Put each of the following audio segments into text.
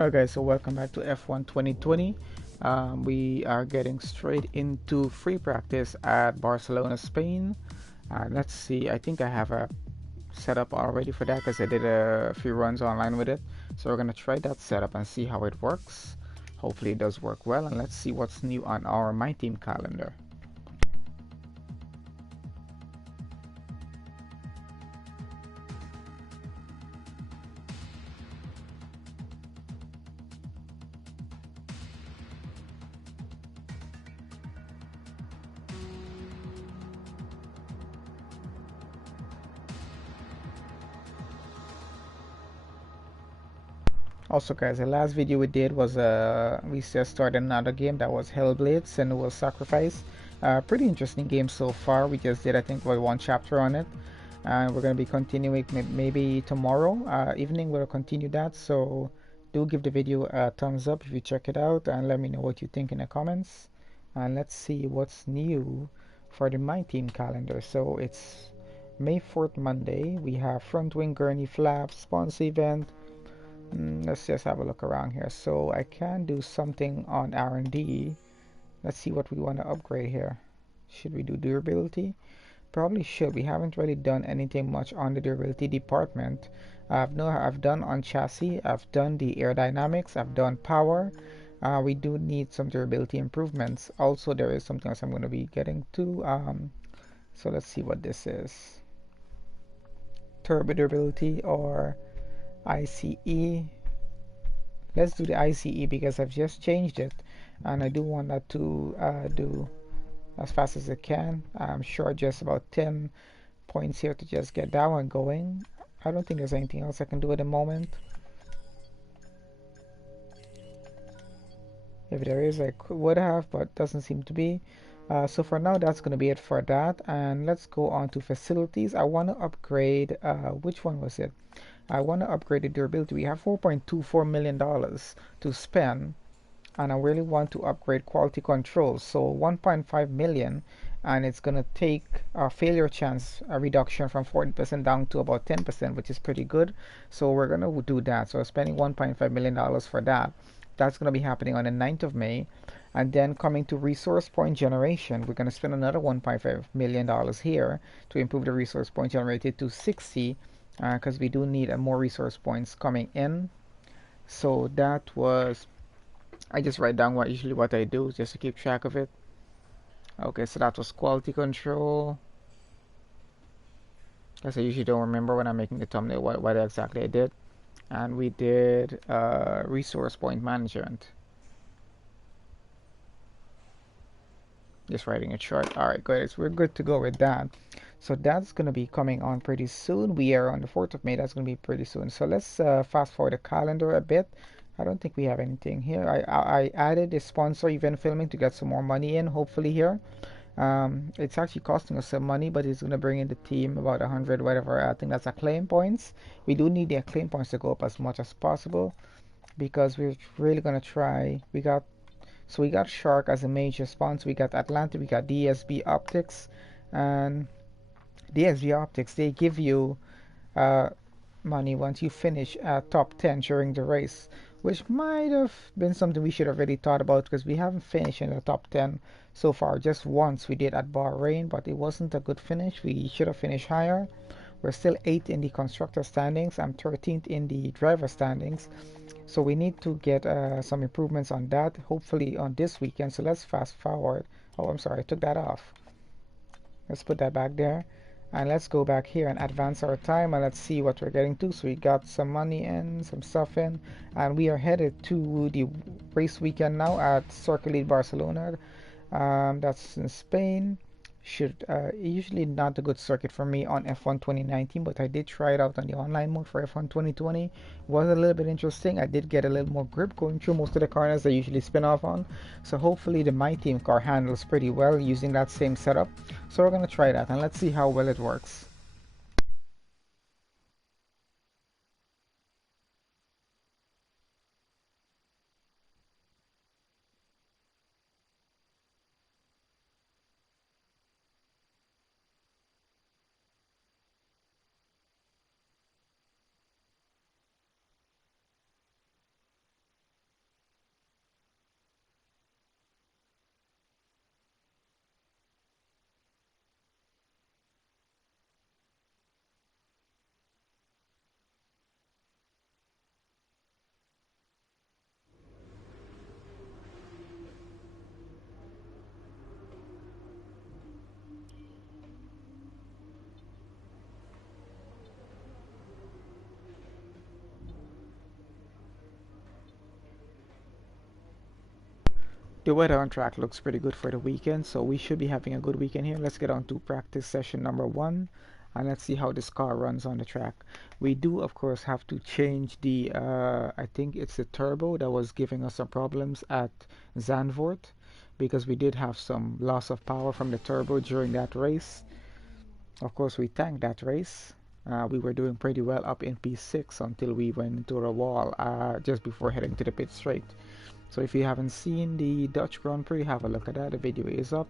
Okay, so welcome back to F1 2020. We are getting straight into free practice at Barcelona, Spain. Let's see, I think I have a setup already for that because I did a few runs online with it. So we're gonna try that setup and see how it works. Hopefully it does work well, and let's see what's new on our My Team calendar. Also, guys, the last video we did was we just started another game that was Hellblades and it was Sacrifice. Pretty interesting game so far. We just did, I think, one chapter on it, and we're gonna be continuing maybe tomorrow evening. We'll continue that. So do give the video a thumbs up if you check it out, and let me know what you think in the comments. And let's see what's new for the My Team calendar. So it's May 4th, Monday. We have front wing gurney flaps, sponsor event. Let's just have a look around here. So I can do something on R&D. Let's see what we want to upgrade here. Should we do durability? Probably should. We haven't really done anything much on the durability department. I've done on chassis. I've done the aerodynamics. I've done power. We do need some durability improvements. Also, there is something else I'm going to be getting to. So let's see what this is. Turbo durability or ICE. Let's do the ICE because I've just changed it and I do want that to do as fast as I can. I'm sure just about 10 points here to just get that one going. I don't think there's anything else I can do at the moment. If there is, I would have, but doesn't seem to be. So for now, that's going to be it for that. And let's go on to facilities. I want to upgrade, which one was it? I want to upgrade the durability. We have $4.24 million to spend, and I really want to upgrade quality control. So 1.5 million, and it's gonna take a failure chance a reduction from 40% down to about 10%, which is pretty good. So we're gonna do that. So spending 1.5 million dollars for that. That's gonna be happening on the 9th of May. And then coming to resource point generation, we're gonna spend another 1.5 million dollars here to improve the resource point generated to 60, because we do need more resource points coming in. So that was, I just write down what I do just to keep track of it. Okay, so that was quality control. Because I usually don't remember when I'm making the thumbnail what exactly I did. And we did resource point management. Just writing a chart. Alright, good. So we're good to go with that. So that's going to be coming on pretty soon. We are on the 4th of May. That's going to be pretty soon. So let's fast forward the calendar a bit. I don't think we have anything here. I added a sponsor event filming to get some more money in, hopefully here. It's actually costing us some money, but it's going to bring in the team about 100, whatever. I think that's acclaim points. We do need the acclaim points to go up as much as possible because we're really going to try. We got Shark as a major sponsor. We got Atlanta. We got DSB Optics, and DSB Optics, they give you uh, money once you finish top 10 during the race, which might have been something we should have really thought about because we haven't finished in the top 10 so far. Just once we did at Bahrain, but it wasn't a good finish. We should have finished higher. We're still 8th in the constructor standings. I'm 13th in the driver standings. So we need to get some improvements on that, hopefully on this weekend. So let's fast forward. Oh, I'm sorry, I took that off. Let's put that back there. And let's go back here and advance our time and let's see what we're getting to. So we got some money in, some stuff in, and we are headed to the race weekend now at Circuit Barcelona. That's in Spain. Should usually not a good circuit for me on F1 2019, but I did try it out on the online mode for F1 2020. It was a little bit interesting. I did get a little more grip going through most of the corners I usually spin off on. So hopefully the My Team car handles pretty well using that same setup. So we're gonna try that and let's see how well it works. The weather on track looks pretty good for the weekend, so we should be having a good weekend here. Let's get on to practice session number 1, and let's see how this car runs on the track. We do, of course, have to change the, I think it's the turbo that was giving us some problems at Zandvoort, because we did have some loss of power from the turbo during that race. Of course, we tanked that race. We were doing pretty well up in P6 until we went into a wall just before heading to the pit straight. So if you haven't seen the Dutch Grand Prix, have a look at that. The video is up.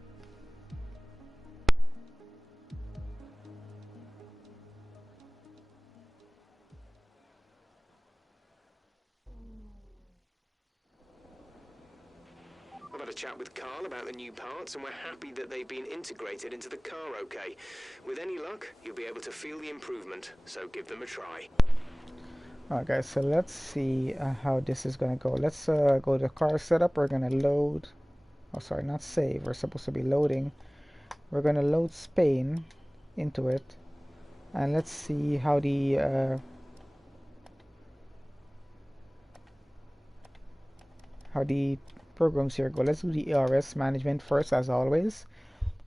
I've had a chat with Carl about the new parts, and we're happy that they've been integrated into the car okay. With any luck, you'll be able to feel the improvement, so give them a try. Alright guys, so let's see how this is going to go. Let's go to car setup. We're going to load, oh sorry, not save, we're supposed to be loading. We're going to load Spain into it, and let's see how the programs here go. Let's do the Ers Management first, as always,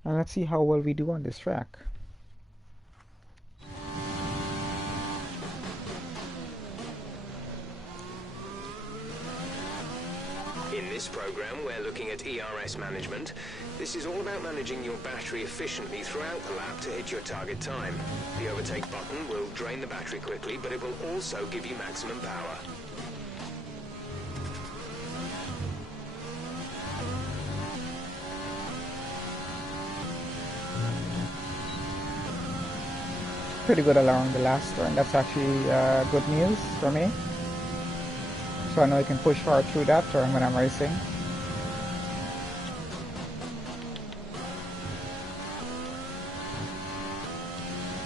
and let's see how well we do on this track. In this program, we're looking at ERS management. This is all about managing your battery efficiently throughout the lap to hit your target time. The overtake button will drain the battery quickly, but it will also give you maximum power. Pretty good along the last turn. That's actually good news for me. So I know I can push hard through that turn when I'm racing.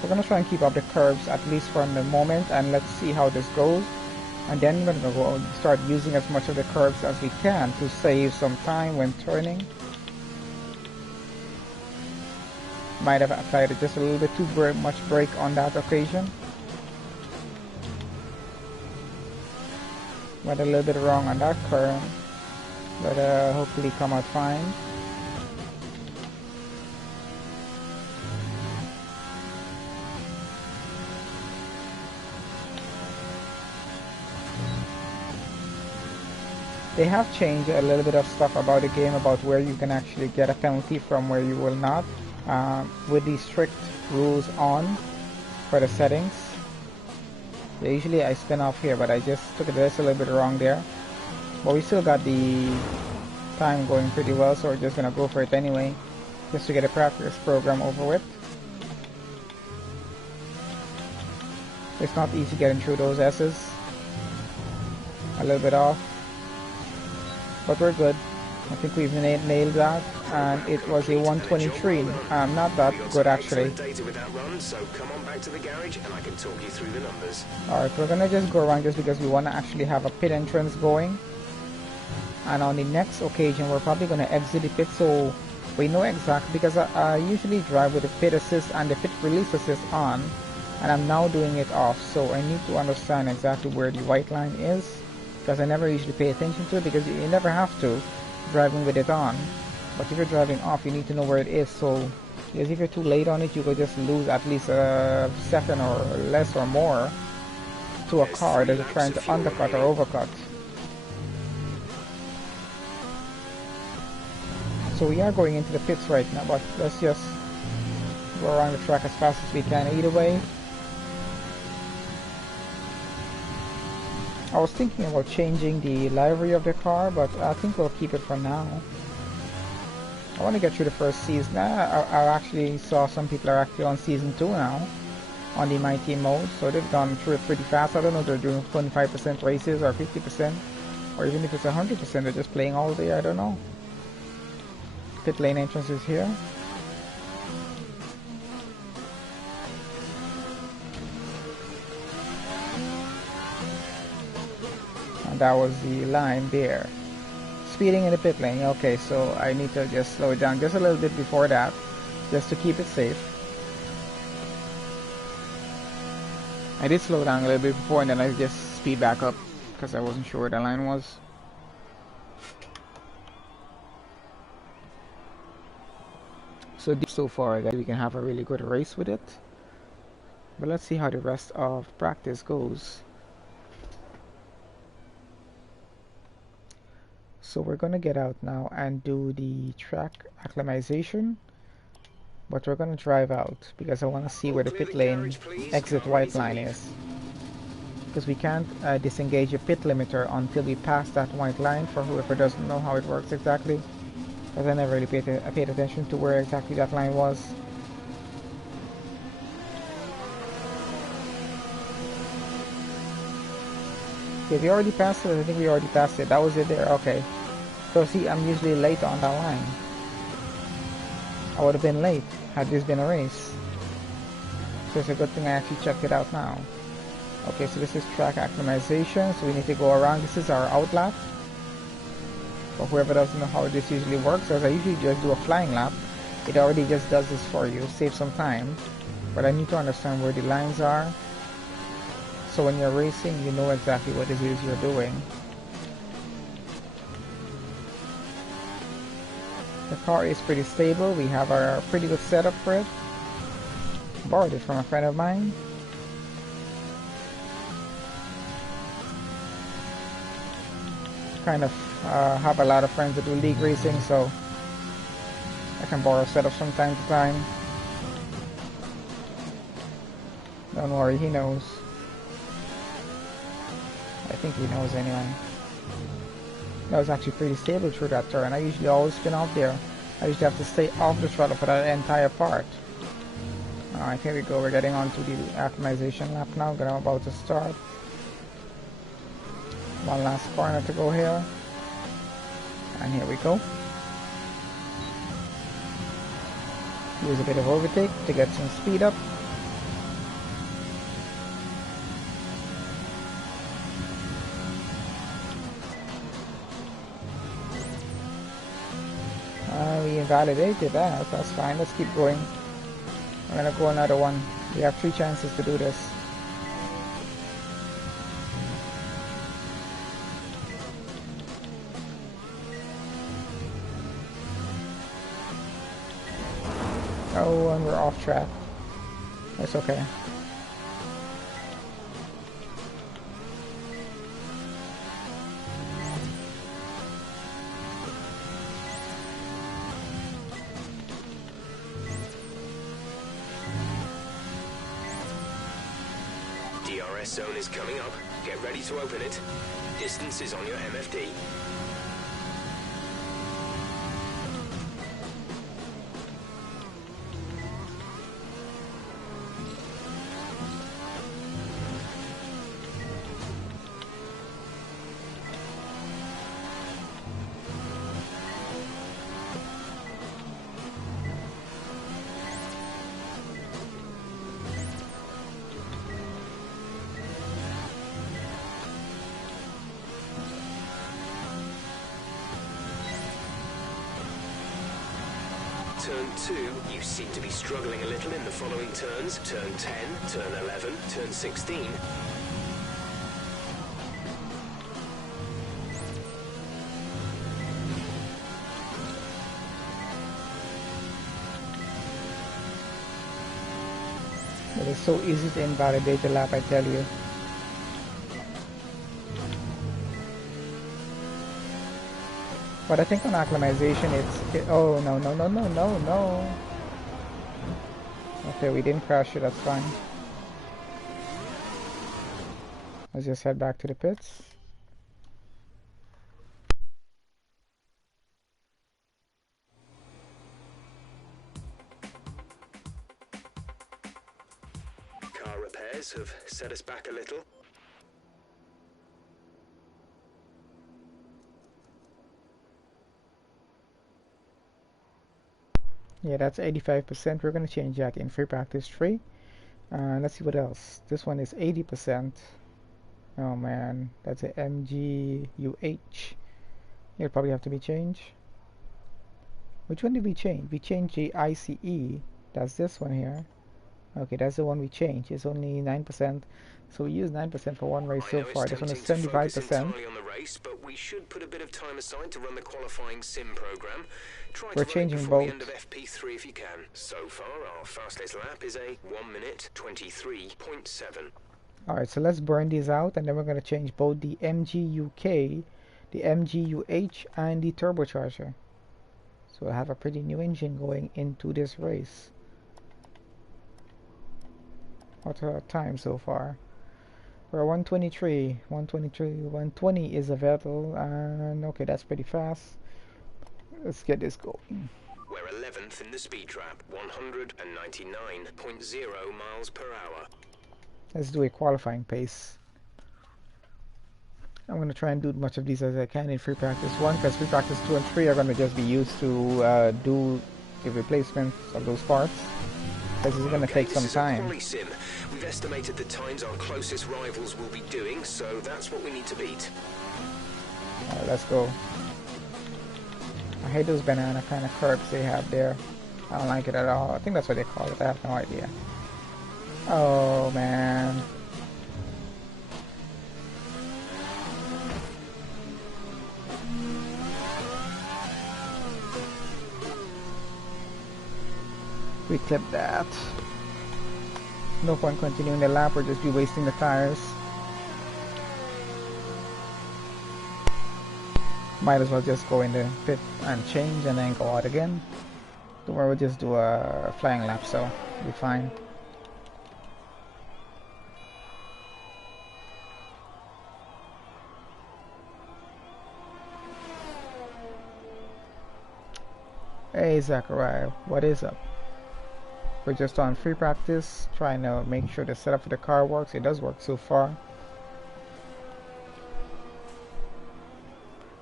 We're going to try and keep up the curves at least for the moment, and let's see how this goes. And then we're going to go start using as much of the curves as we can to save some time when turning. Might have applied just a little bit too much brake on that occasion. Went a little bit wrong on that curve, but hopefully come out fine. They have changed a little bit of stuff about the game, about where you can actually get a penalty from where you will not, with the strict rules on for the settings. Yeah, usually I spin off here, but I just took it just a little bit wrong there. But we still got the time going pretty well, so we're just gonna go for it anyway, just to get a practice program over with. It's not easy getting through those S's. A little bit off, but we're good. I think we've nailed that, and it was a 123. Not that good actually. Alright, we're gonna just go around just because we want to actually have a pit entrance going. And on the next occasion, we're probably gonna exit the pit, so we know exactly, because I usually drive with the pit assist and the pit release assist on, and I'm now doing it off, so I need to understand exactly where the white line is, because I never usually pay attention to it, because you never have to driving with it on. But if you're driving off, you need to know where it is, so because if you're too late on it, you could just lose at least a second or less or more to a car that is trying to undercut or overcut. So we are going into the pits right now, but let's just go around the track as fast as we can either way. I was thinking about changing the livery of the car, but I think we'll keep it for now. I want to get through the first season. I actually saw some people are actually on season 2 now on the My Team mode, so they've gone through it pretty fast. I don't know if they're doing 25% races or 50%, or even if it's 100%, they're just playing all day. I don't know. Pit lane entrance is here. And that was the line there. Speeding in the pit lane. Okay, so I need to just slow it down just a little bit before that, just to keep it safe. I did slow down a little bit before, and then I just speed back up because I wasn't sure where the line was. So so far, guys, we can have a really good race with it. But let's see how the rest of practice goes. So we're gonna get out now and do the track acclimatization. But we're gonna drive out because I want to see All where the clear pit the lane garage, please. exit Car ready white to line leave. is. Because we can't disengage the pit limiter until we pass that white line, for whoever doesn't know how it works exactly. Because I never really paid attention to where exactly that line was. Okay, we already passed it. I think we already passed it. That was it there. Okay. So see, I'm usually late on that line. I would have been late had this been a race. So it's a good thing I actually checked it out now. Okay, so this is track acclimatization. So we need to go around. This is our out lap. For whoever doesn't know how this usually works, as I usually just do a flying lap, it already just does this for you, save some time. But I need to understand where the lines are, so when you're racing, you know exactly what it is you're doing. The car is pretty stable. We have a pretty good setup for it. Borrowed it from a friend of mine. Kind of have a lot of friends that do league racing, so I can borrow setups from time to time. Don't worry, he knows. I think he knows anyway. That was actually pretty stable through that turn. I usually always spin off there. I usually have to stay off the throttle for that entire part. Alright, here we go. We're getting on to the acclimatization lap now. I'm about to start. One last corner to go here. And here we go. Use a bit of overtake to get some speed up. We invalidated that. That's fine. Let's keep going. We're gonna go another one. We have 3 chances to do this. Oh, and we're off track. That's okay. DRS zone is coming up. Get ready to open it. Distance is on your MFD. Turn 2, you seem to be struggling a little in the following turns. Turn 10, turn 11, turn 16. It is so easy to invalidate the lap, I tell you. But I think on acclimatization, oh, no, no, no, no, no, no. Okay, we didn't crash it, that's fine. Let's just head back to the pits. Car repairs have set us back a little. Yeah, that's 85%. We're going to change that in free practice 3. Let's see what else. This one is 80%. Oh man, that's a MGUH. It'll probably have to be changed. Which one did we change? We changed the ICE. That's this one here. Okay, that's the one we changed. It's only 9%. So we used 9% for one race I so know it's far. This one is tempting to focus 75%. entirely on the race, but we should put a bit of time aside to run the qualifying sim program. Try We're to run it changing before the end of both. FP3 if you can. So far, our fastest lap is a 1 minute 23.7. Alright, so let's burn these out and then we're going to change both the MGUK, the MGUH, and the turbocharger. So we'll have a pretty new engine going into this race. What's our time so far? We're 123, 120 is a Vettel, and okay, that's pretty fast. Let's get this going. We're 11th in the speed trap, 199.0 miles per hour. Let's do a qualifying pace. I'm going to try and do as much of these as I can in free practice 1, because free practice 2 and 3 are going to just be used to do the replacements of those parts, because it's going to take some time. This is a quali sim. We've estimated the times our closest rivals will be doing, so that's what we need to beat. Alright, let's go. I hate those banana kind of curbs they have there. I don't like it at all. I think that's what they call it. I have no idea. Oh, man. We clipped that. No point continuing the lap, we'll just be wasting the tires. Might as well just go in the pit and change and then go out again. Don't worry, we'll just do a flying lap, so we'll be fine. Hey Zachariah, what is up? We're just on free practice, trying to make sure the setup for the car works. It does work so far.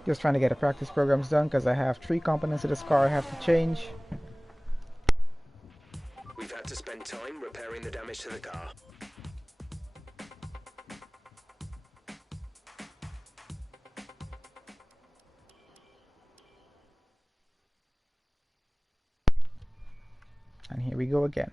Just trying to get the practice programs done because I have 3 components of this car I have to change. We've had to spend time repairing the damage to the car. And here we go again.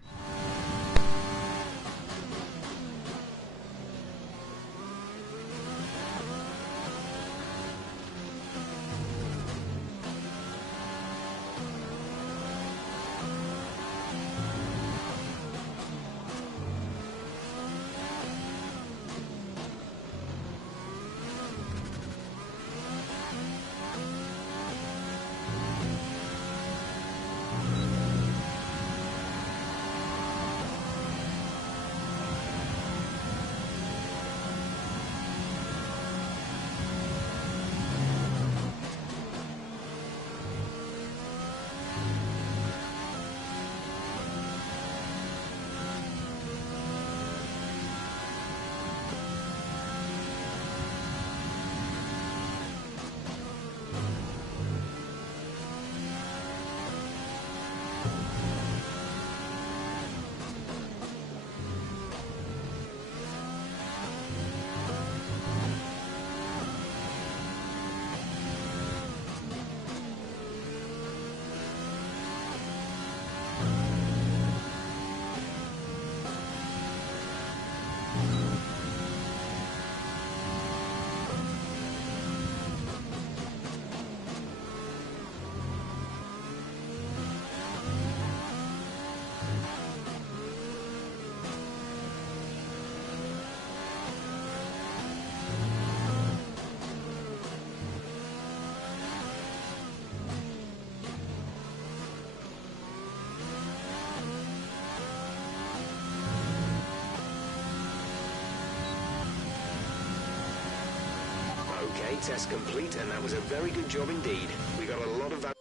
Okay, test complete, and that was a very good job indeed. We got a lot of that.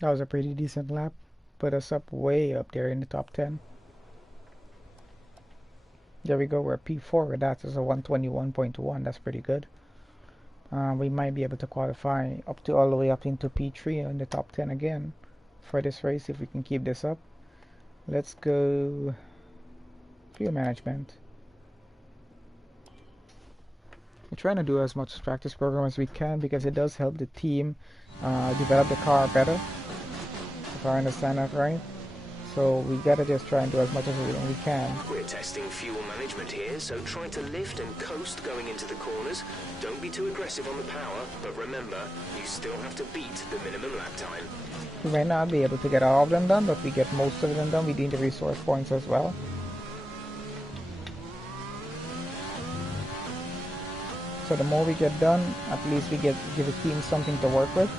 That was a pretty decent lap. Put us up way up there in the top 10. There we go, we're P4 with that. Is a 121.1. That's pretty good. We might be able to qualify up to all the way up into P3 in the top 10 again for this race if we can keep this up. Let's go fuel management. We're trying to do as much practice program as we can because it does help the team develop the car better, if I understand that right. So we gotta just try and do as much as we can. We're testing fuel management here, so try to lift and coast going into the corners. Don't be too aggressive on the power, but remember, you still have to beat the minimum lap time. We might not be able to get all of them done, but we get most of them done. We need the resource points as well. So the more we get done, at least we give the team something to work with.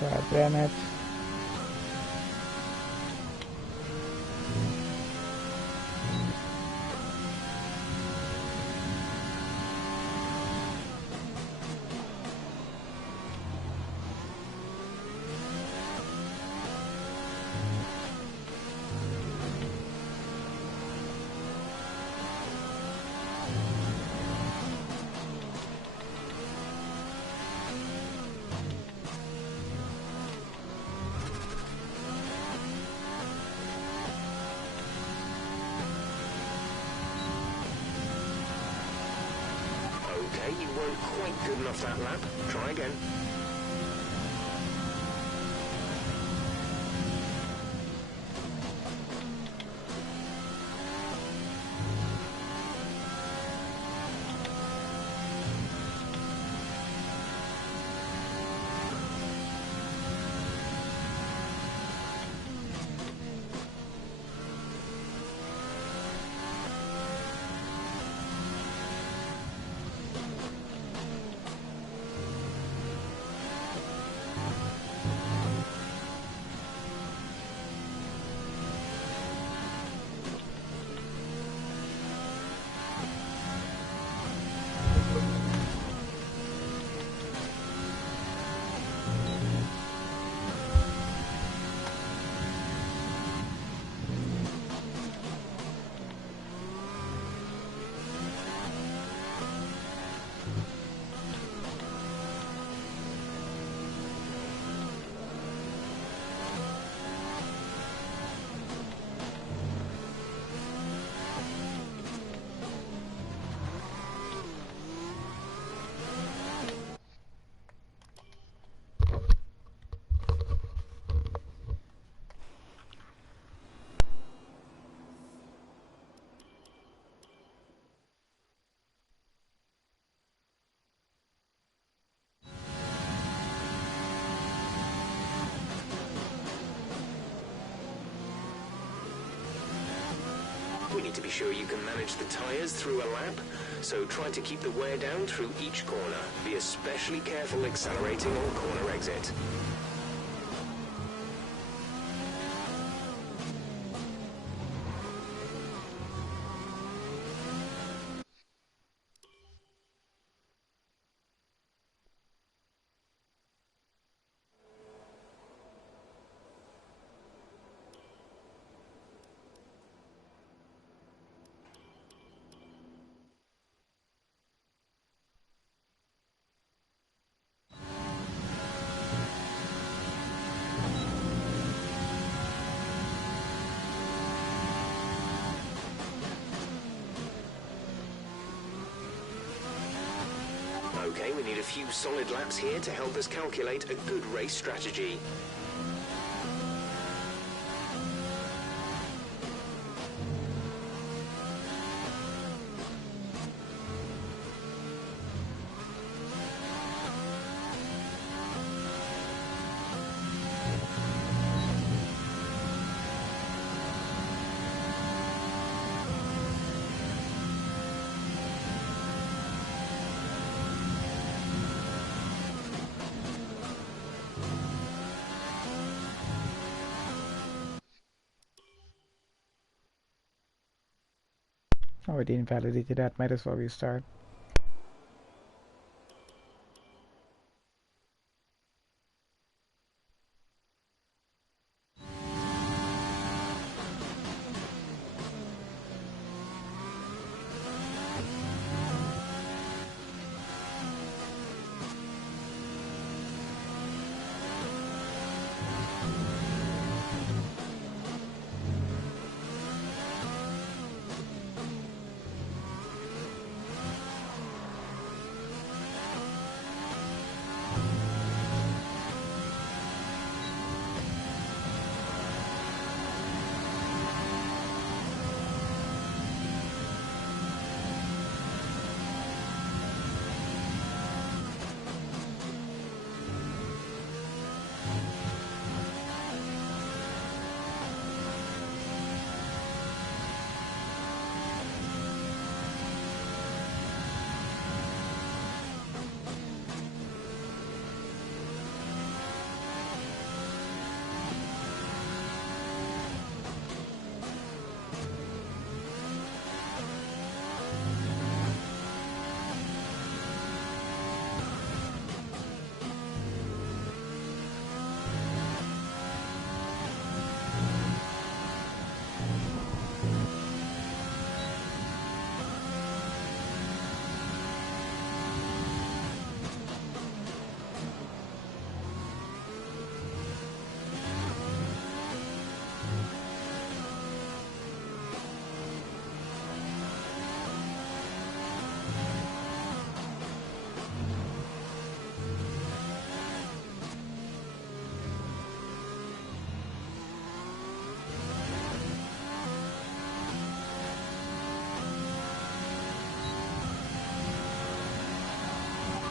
God damn it. Okay, you weren't quite good enough that lap. Try again. We need to be sure you can manage the tyres through a lap, so try to keep the wear down through each corner. Be especially careful accelerating on corner exit. Okay, we need a few solid laps here to help us calculate a good race strategy. Oh, it invalidated that. Might as well restart.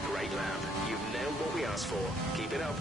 Great lap. You've nailed what we asked for. Keep it up.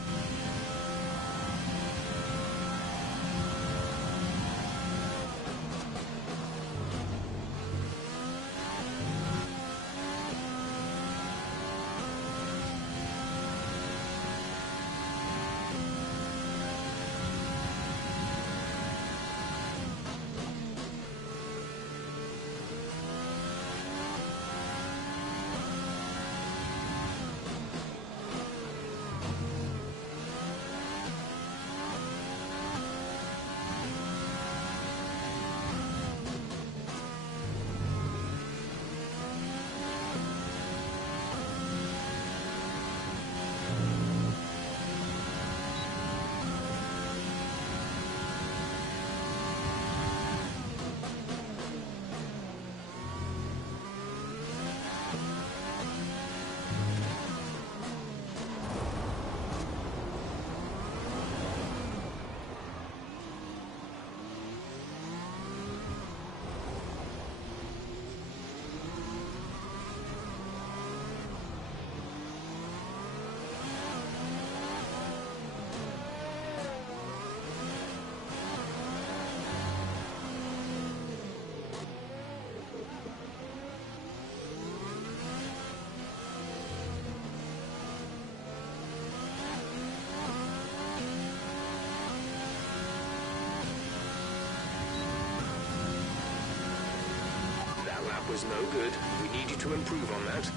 That lap was no good. We need you to improve on that.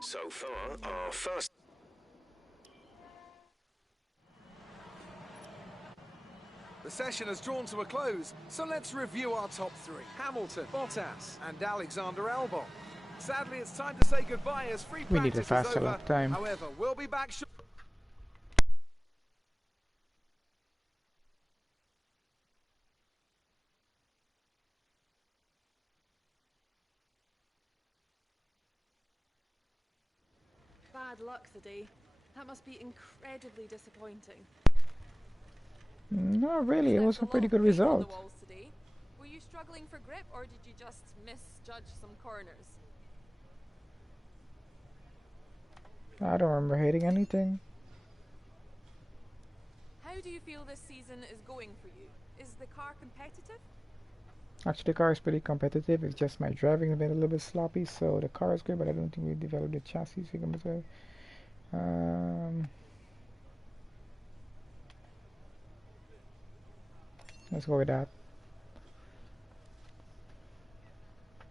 So far, our first The session has drawn to a close, so let's review our top three. Hamilton, Bottas, and Alexander Albon. Sadly, it's time to say goodbye as free We need a practice is faster over. lap time. However, we'll be back shortly. Bad luck today. That must be incredibly disappointing. Not really, it was Left a a lot pretty of good paint on the result. walls today. Were you struggling for grip, or did you just misjudge some corners? I don't remember hitting anything. How do you feel this season is going for you? Is the car competitive? Actually, the car is pretty competitive. It's just my driving has been a little bit sloppy, so the car is good, but I don't think we developed the chassis. Um, let's go with that.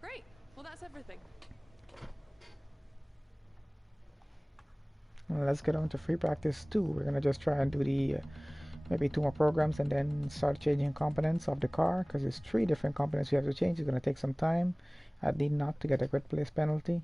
Great. Well, that's everything. Let's get on to free practice 2. We're gonna just try and do the maybe 2 more programs and then start changing components of the car, because there's 3 different components we have to change. It's gonna take some time. I need not to get a grid place penalty.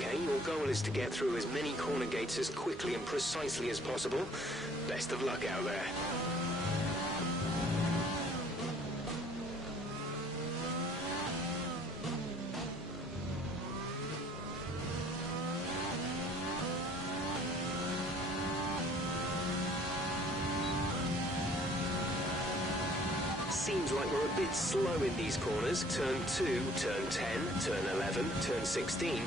Okay, your goal is to get through as many corner gates as quickly and precisely as possible. Best of luck out there. Seems like we're a bit slow in these corners. Turn 2, turn 10, turn 11, turn 16.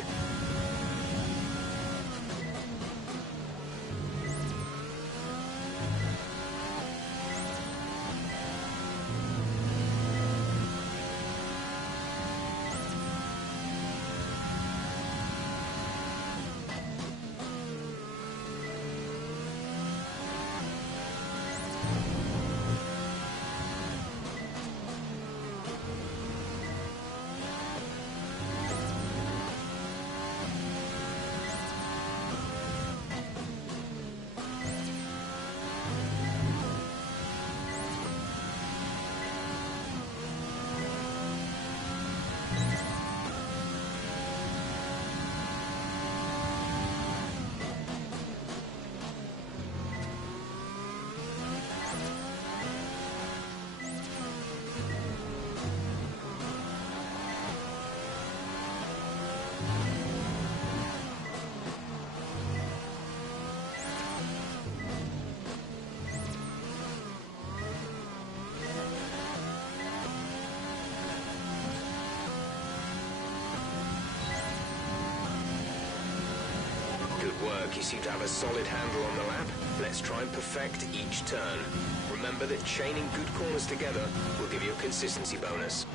you seem to have a solid handle on the lap. Let's try and perfect each turn. Remember that chaining good corners together will give you a consistency bonus.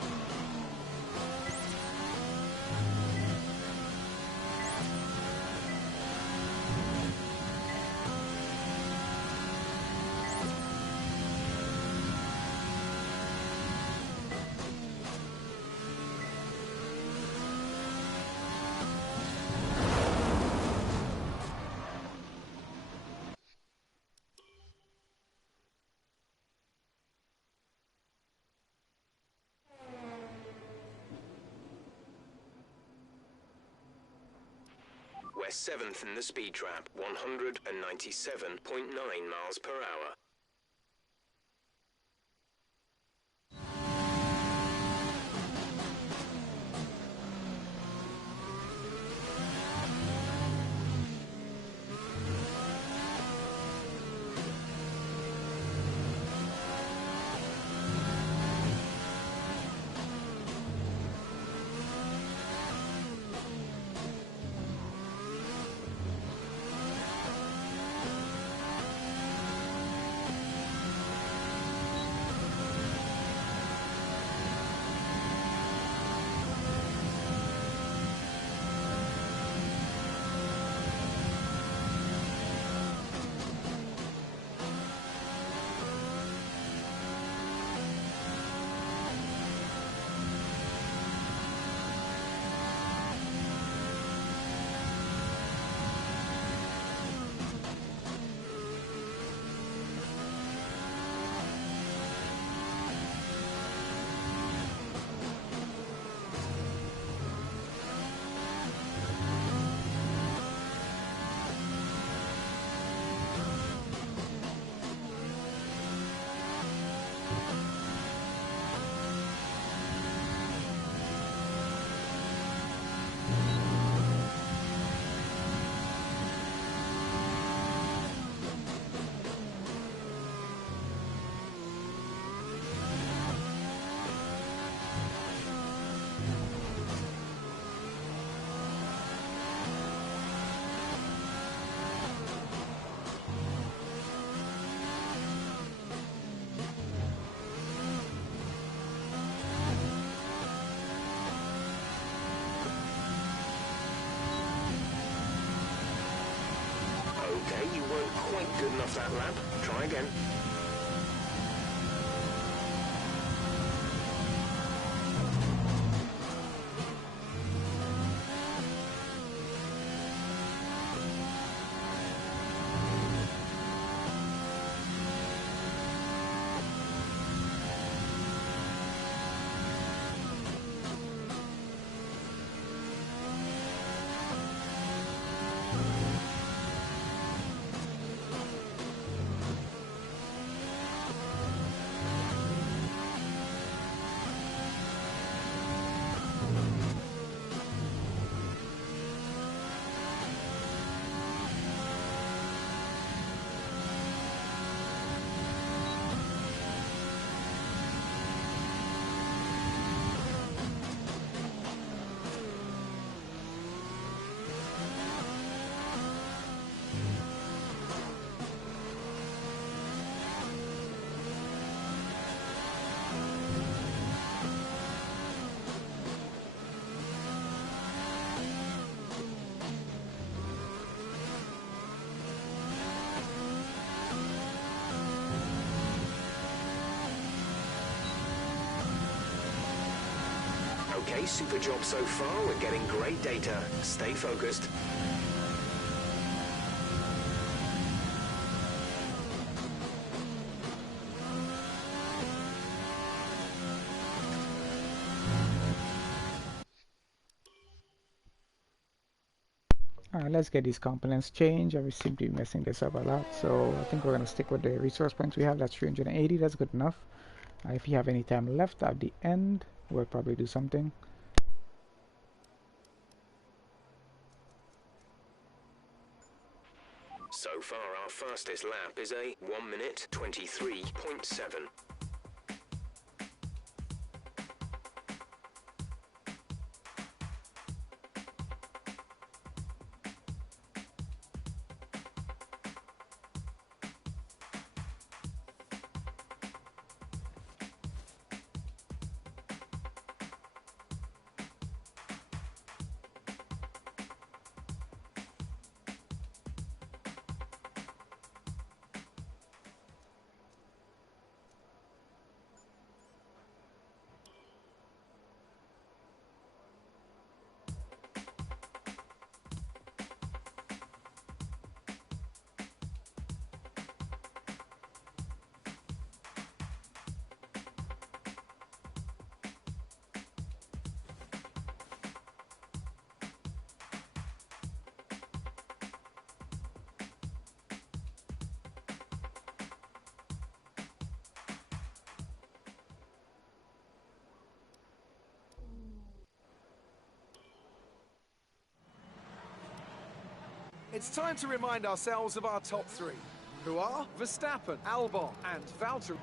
We're 7th in the speed trap, 197.9 miles per hour. Okay, you weren't quite good enough that lap. Try again. Okay, super job so far. We're getting great data. Stay focused. Alright, let's get these components changed. I seem to be messing this up a lot, so I think we're going to stick with the resource points we have. That's 380. That's good enough. If you have any time left at the end, we'll probably do something. So far, our fastest lap is a 1 minute 23.7. It's time to remind ourselves of our top three, who are Verstappen, Albon, and Valtteri.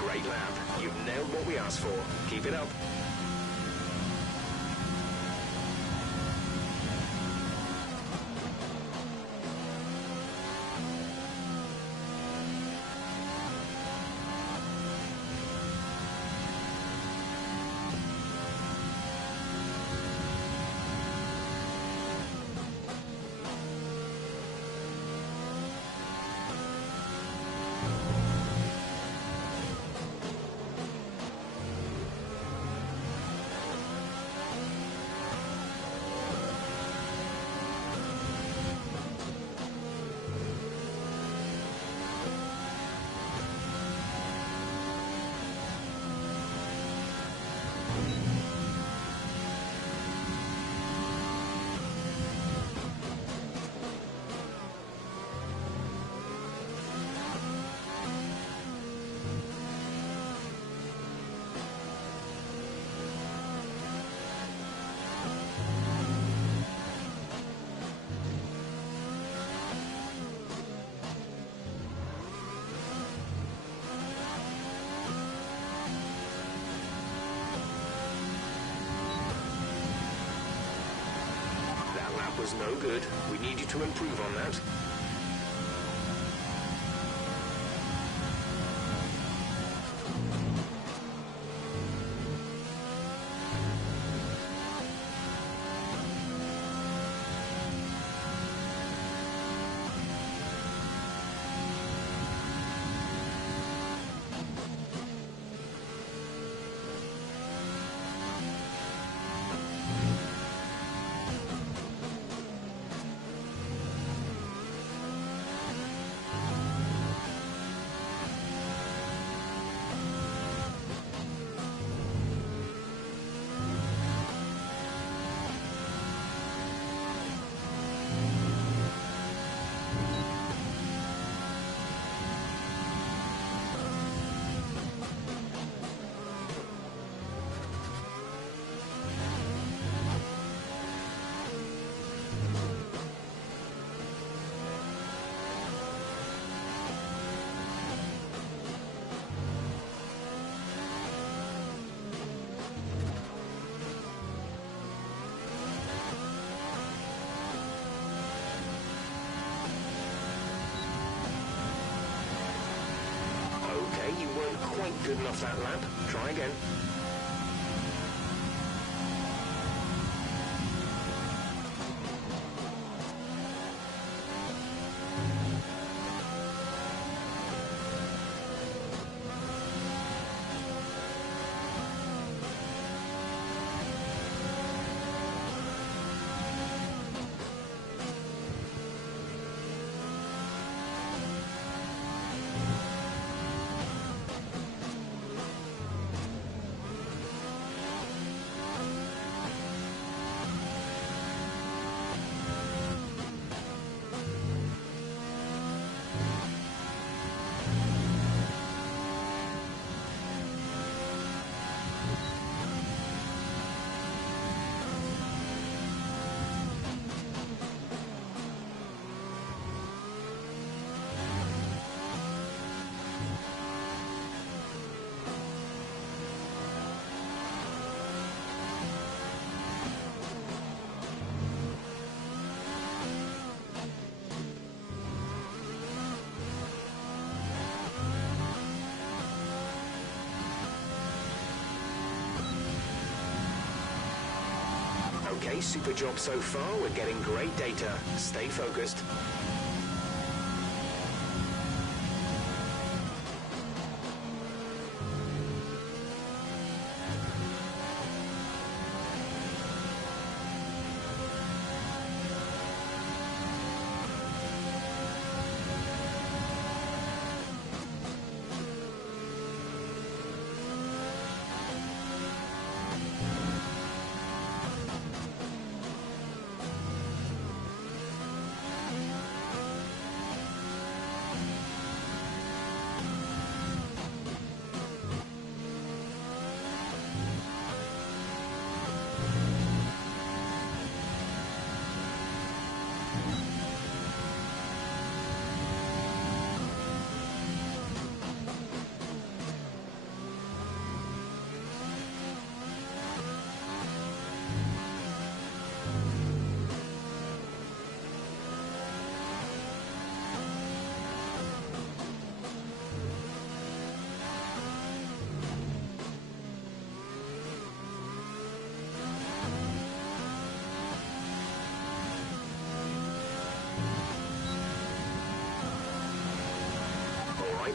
Great lap. You've nailed what we asked for. Keep it up. was no good. We need you to improve on that. Okay, you weren't quite good enough that lap. Try again. Okay, super job so far. We're getting great data. Stay focused.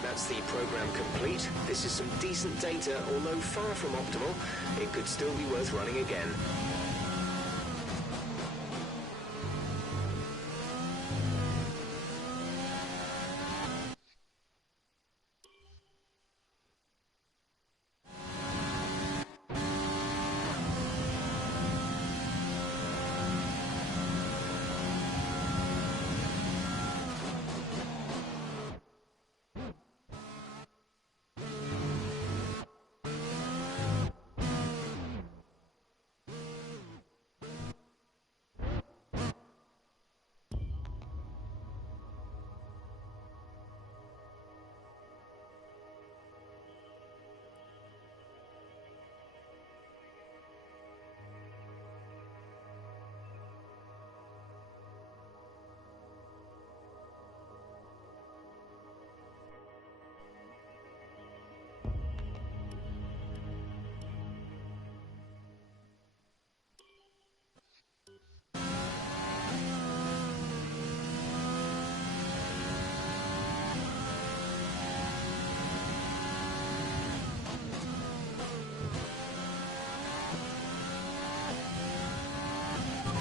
That's the program complete. This is some decent data, although far from optimal. It could still be worth running again.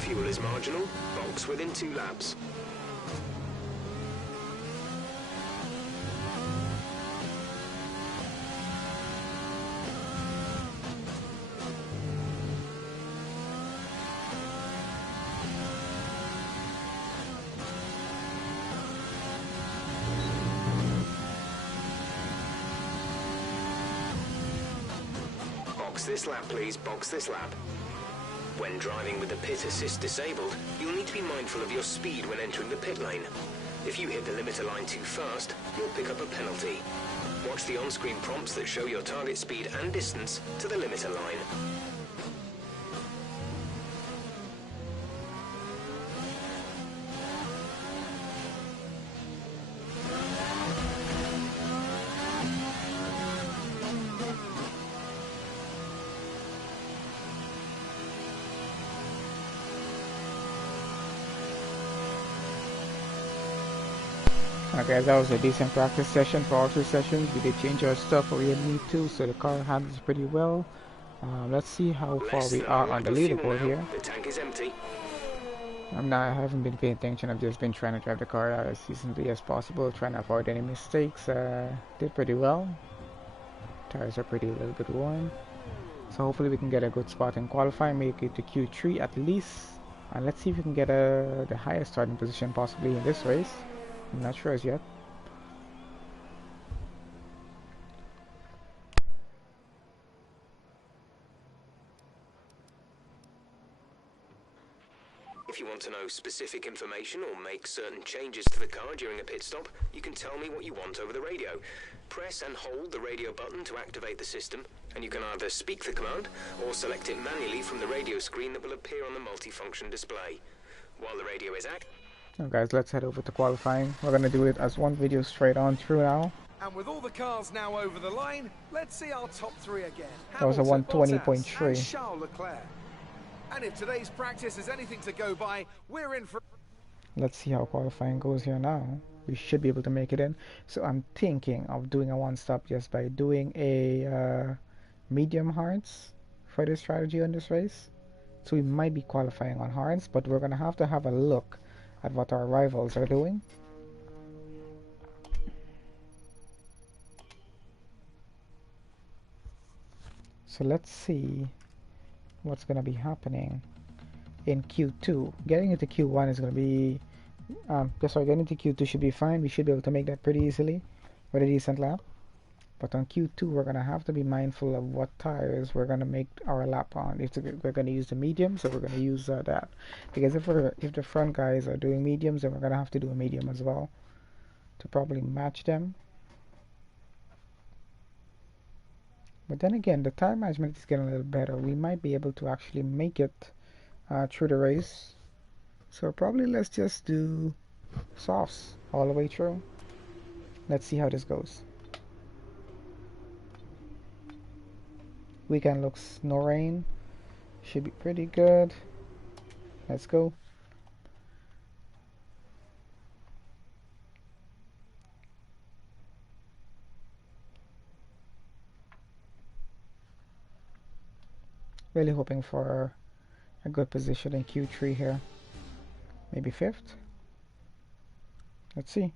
Fuel is marginal. Box within 2 laps. Box this lap, please. Box this lap. When driving with the pit assist disabled, you'll need to be mindful of your speed when entering the pit lane. If you hit the limiter line too fast, you'll pick up a penalty. Watch the on-screen prompts that show your target speed and distance to the limiter line. Okay, that was a decent practice session for all 3 sessions. We did change our stuff where we need to, so the car handles pretty well. Let's see how far Less we than a are on lap the of fuel leaderboard now. here. The tank is empty. I haven't been paying attention. I've just been trying to drive the car as decently as possible, trying to avoid any mistakes. Did pretty well. Tires are pretty a little bit worn. So hopefully we can get a good spot in qualifying, make it to Q3 at least. And let's see if we can get the highest starting position possibly in this race. I'm not sure as yet. If you want to know specific information or make certain changes to the car during a pit stop, you can tell me what you want over the radio. Press and hold the radio button to activate the system, and you can either speak the command or select it manually from the radio screen that will appear on the multifunction display. While the radio is active... So guys, let's head over to qualifying. We're going to do it as one video straight on through now. And with all the cars now over the line, let's see our top 3 again. That was a Hamilton, 120.3. Bottas, and Charles Leclerc. And if today's practice is anything to go by, we're in for... Let's see how qualifying goes here now. We should be able to make it in. So I'm thinking of doing a one-stop just by doing a medium hards for this strategy on this race. So we might be qualifying on hards, but we're going to have a look at what our rivals are doing. So let's see what's going to be happening in Q2. Getting into Q1 is going to be getting into Q2 should be fine. We should be able to make that pretty easily with a decent lap. But on Q2 we're going to have to be mindful of what tires we're going to make our lap on. If we're going to use the mediums, so we're going to use that, because if the front guys are doing mediums, then we're going to have to do a medium as well to probably match them. But then again, the tire management is getting a little better. We might be able to actually make it through the race. So probably let's just do softs all the way through. Let's see how this goes. Weekend looks no rain. Should be pretty good. Let's go. Really hoping for a good position in Q3 here. Maybe 5th. Let's see.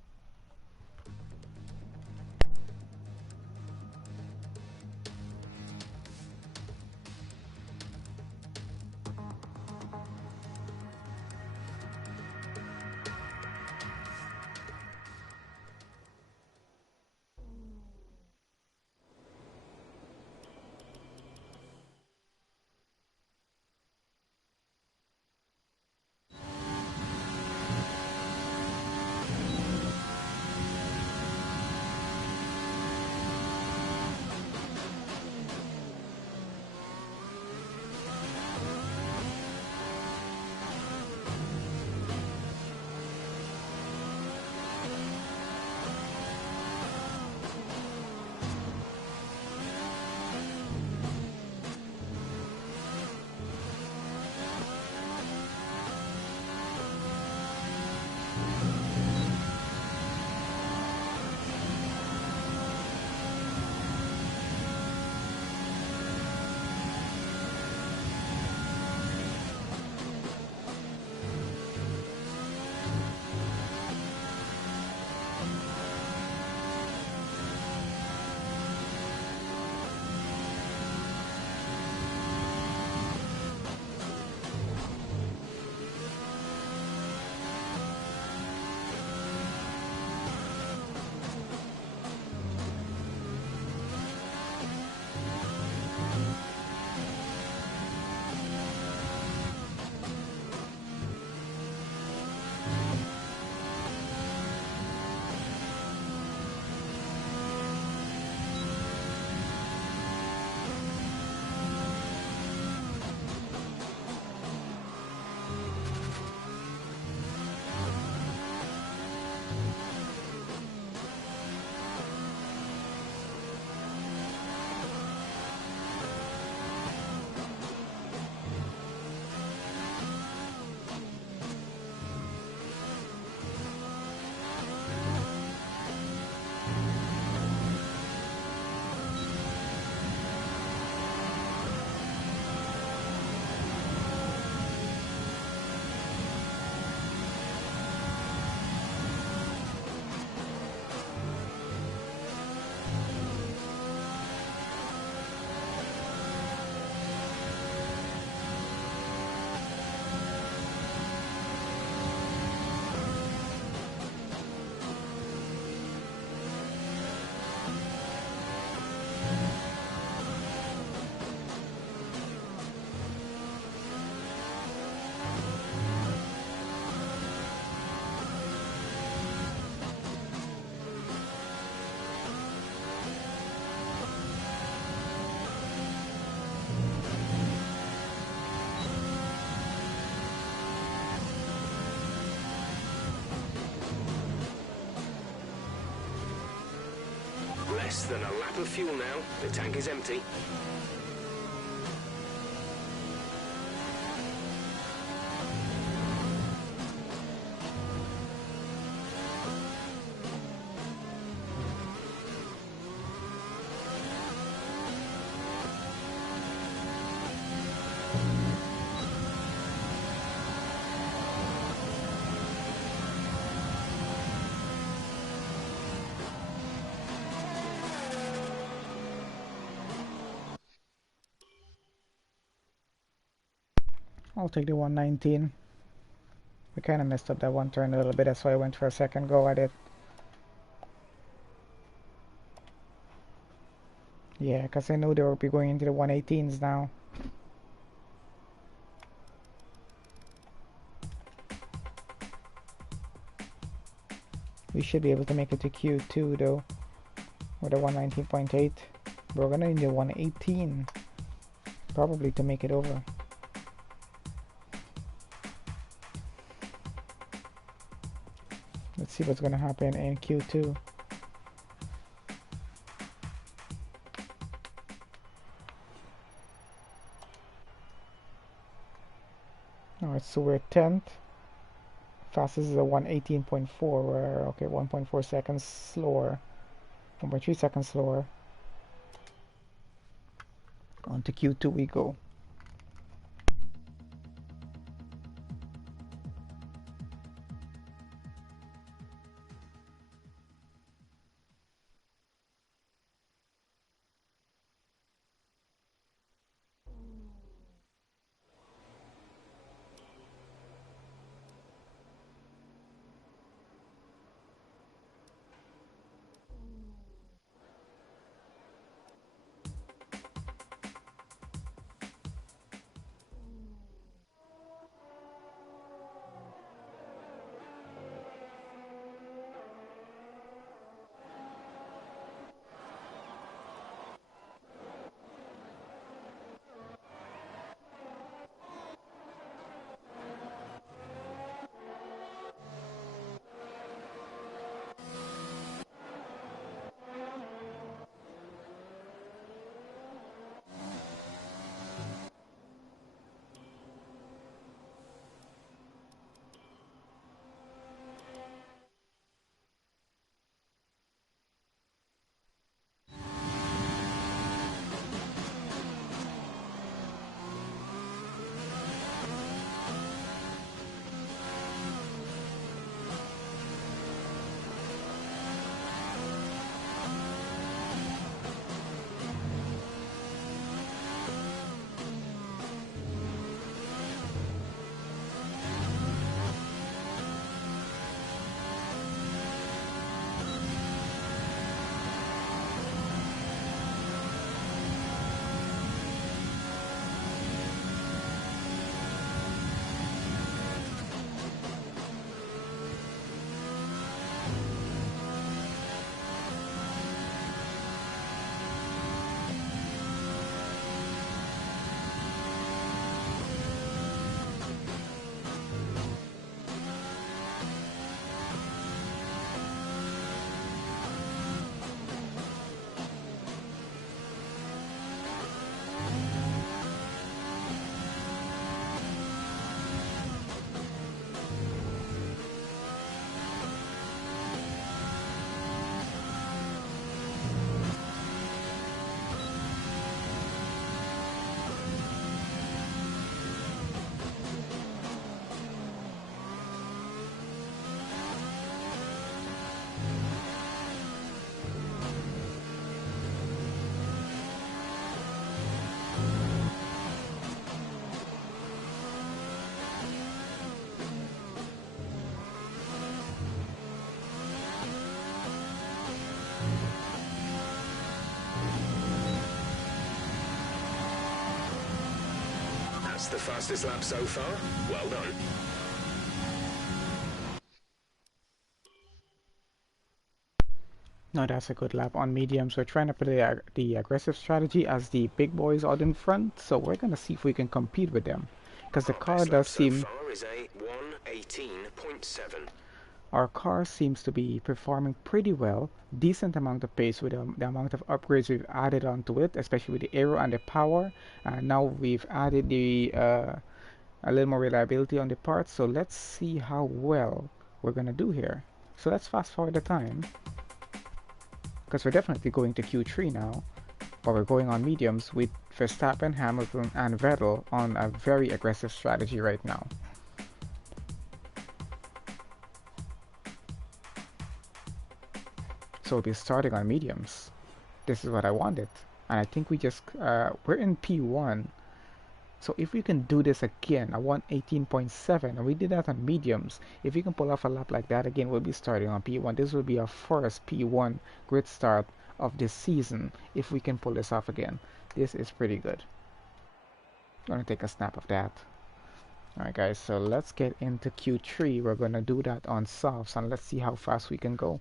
Less than a lap of fuel now. The tank is empty. I'll take the 119. We kind of messed up that one turn a little bit, that's why I went for a second go at it. Yeah, because I know they will be going into the 118s now. We should be able to make it to Q2 though, with a 119.8. We're gonna need a 118 probably to make it over. Let's see what's gonna happen in Q2. Alright, so we're 10th. Fastest is a 118.4. We're okay, 1.4 seconds slower. 1.3 seconds slower. On to Q2 we go. That's the fastest lap so far. Well done. No, that's a good lap on medium. So we're trying to play the aggressive strategy as the big boys out in front. So we're gonna see if we can compete with them, because the Our car best lap does so seem. far is a 118.7. Our car seems to be performing pretty well, decent amount of pace with the amount of upgrades we've added onto it, especially with the aero and the power. And now we've added the a little more reliability on the parts. So let's see how well we're gonna do here. So let's fast forward the time, because we're definitely going to Q3 now, but we're going on mediums with Verstappen, Hamilton, and Vettel on a very aggressive strategy right now. So we'll be starting on mediums. This is what I wanted, and I think we're in P1. So if we can do this again, I want 18.7, and we did that on mediums. If we can pull off a lap like that again, we'll be starting on P1. This will be our first P1 grid start of this season. If we can pull this off again, this is pretty good. I'm gonna take a snap of that. Alright guys, so let's get into Q3. We're gonna do that on softs, and let's see how fast we can go.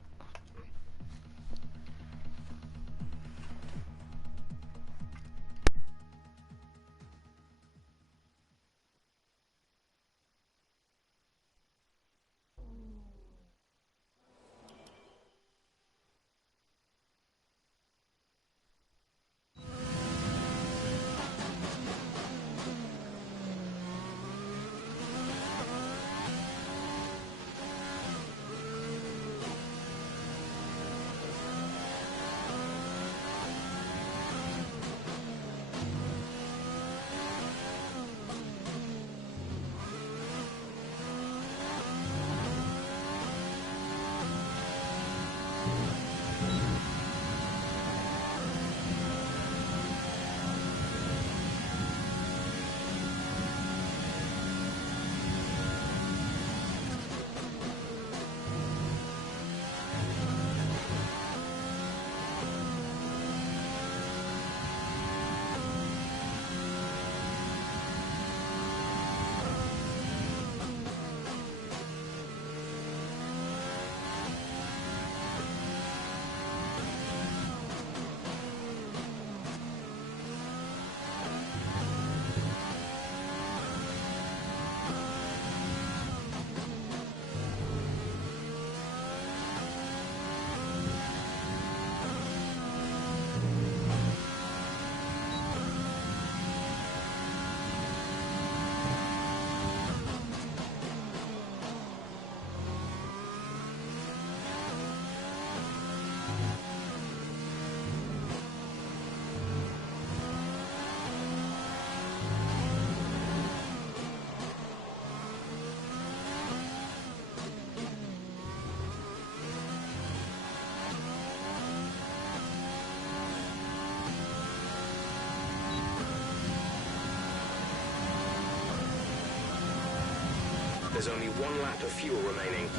There's only one lap of fuel remaining.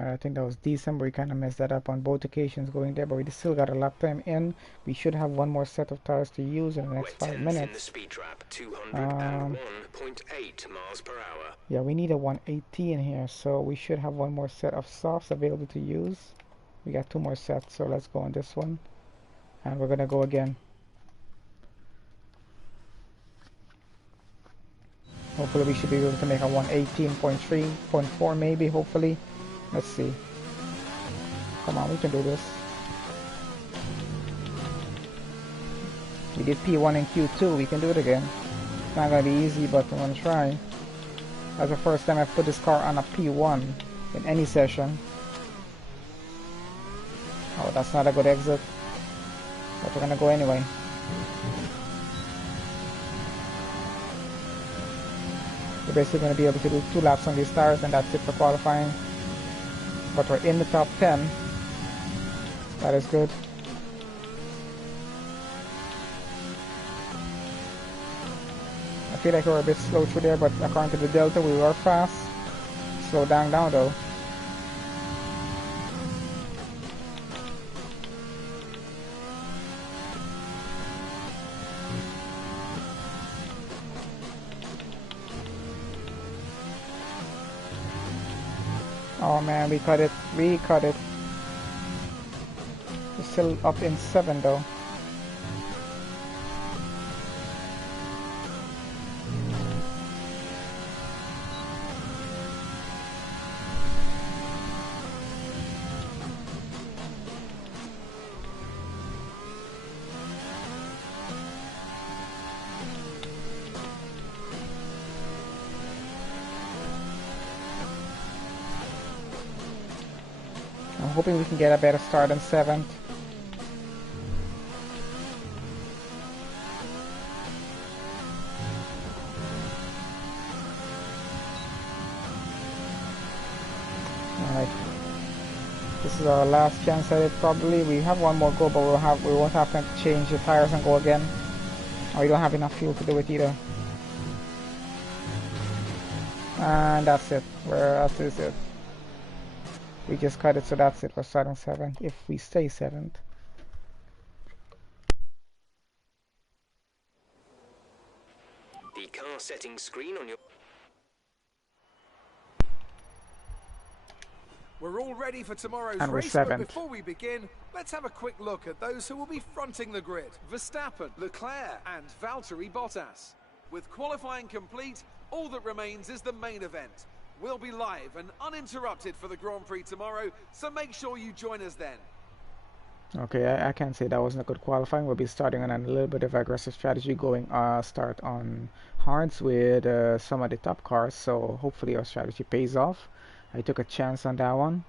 I think that was decent. We kind of messed that up on both occasions going there, but we still got a lap time in. We should have one more set of tires to use in the next We're 5 10th in the minutes. speed trap, 201.8 miles per hour. Yeah, we need a 180 in here, so we should have one more set of softs available to use. We got 2 more sets, so let's go on this one. And we're gonna go again. Hopefully we should be able to make a 118.3.4 maybe, hopefully. Let's see. Come on, we can do this. We did P1 and Q2, we can do it again. It's not gonna be easy, but I'm gonna try. That's the first time I've put this car on a P1 in any session. Oh, that's not a good exit. But we're gonna go anyway. We're basically gonna be able to do 2 laps on these tires and that's it for qualifying. But we're in the top 10. That is good. I feel like we were a bit slow through there, but according to the Delta, we were fast. Slow down though. Oh man, we cut it. We cut it. We're still up in 7 though. I'm hoping we can get a better start than 7th. Alright. This is our last chance at it probably. We have one more go, but we won't have time to change the tires and go again. Or we don't have enough fuel to do it either. And that's it. That is it. We just cut it, so that's it. We're starting 7th if we stay 7th. The car settings screen on your... We're all ready for tomorrow's And we're race, but 7th. before we begin, let's have a quick look at those who will be fronting the grid. Verstappen, Leclerc and Valtteri Bottas. With qualifying complete, all that remains is the main event. We'll be live and uninterrupted for the Grand Prix tomorrow, so make sure you join us then. Okay, I can't say that wasn't a good qualifying. We'll be starting on a little bit of aggressive strategy, going start on hards with some of the top cars, so hopefully our strategy pays off. I took a chance on that one.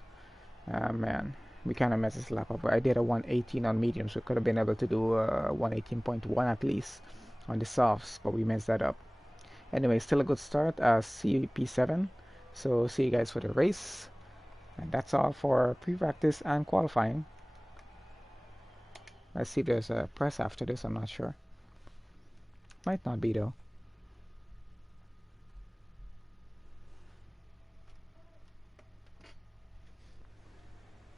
Man, we kind of messed this lap up. I did a 118 on mediums, so we could have been able to do 118.1 at least on the softs, but we messed that up. Anyway, still a good start. CP7. So see you guys for the race. And that's all for pre-practice and qualifying. Let's see if there's a press after this. I'm not sure. Might not be though.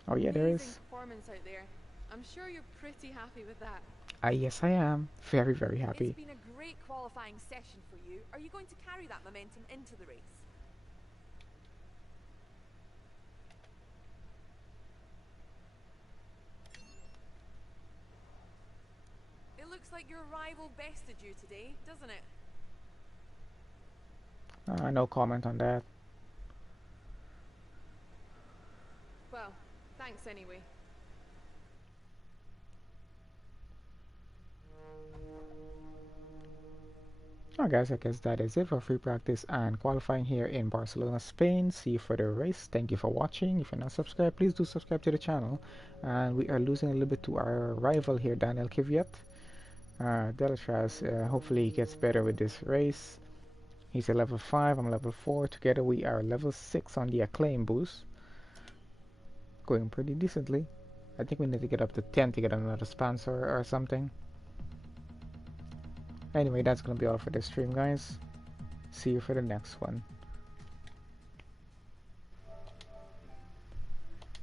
Oh yeah, there Amazing is. performance out there. I'm sure you're pretty happy with that. Yes, I am. Very, very happy. It's been a great qualifying session for you. Are you going to carry that momentum into the race? It looks like your rival bested you today, doesn't it? No comment on that. Well, thanks anyway. Oh guys, I guess that is it for free practice and qualifying here in Barcelona, Spain. See you for the race. Thank you for watching. If you're not subscribed, please do subscribe to the channel. And we are losing a little bit to our rival here, Daniel Kvyat. Delatraz, hopefully he gets better with this race. He's a level 5, I'm level 4. Together we are level 6 on the Acclaim boost. Going pretty decently. I think we need to get up to 10 to get another sponsor or something. Anyway, that's gonna be all for this stream, guys. See you for the next one.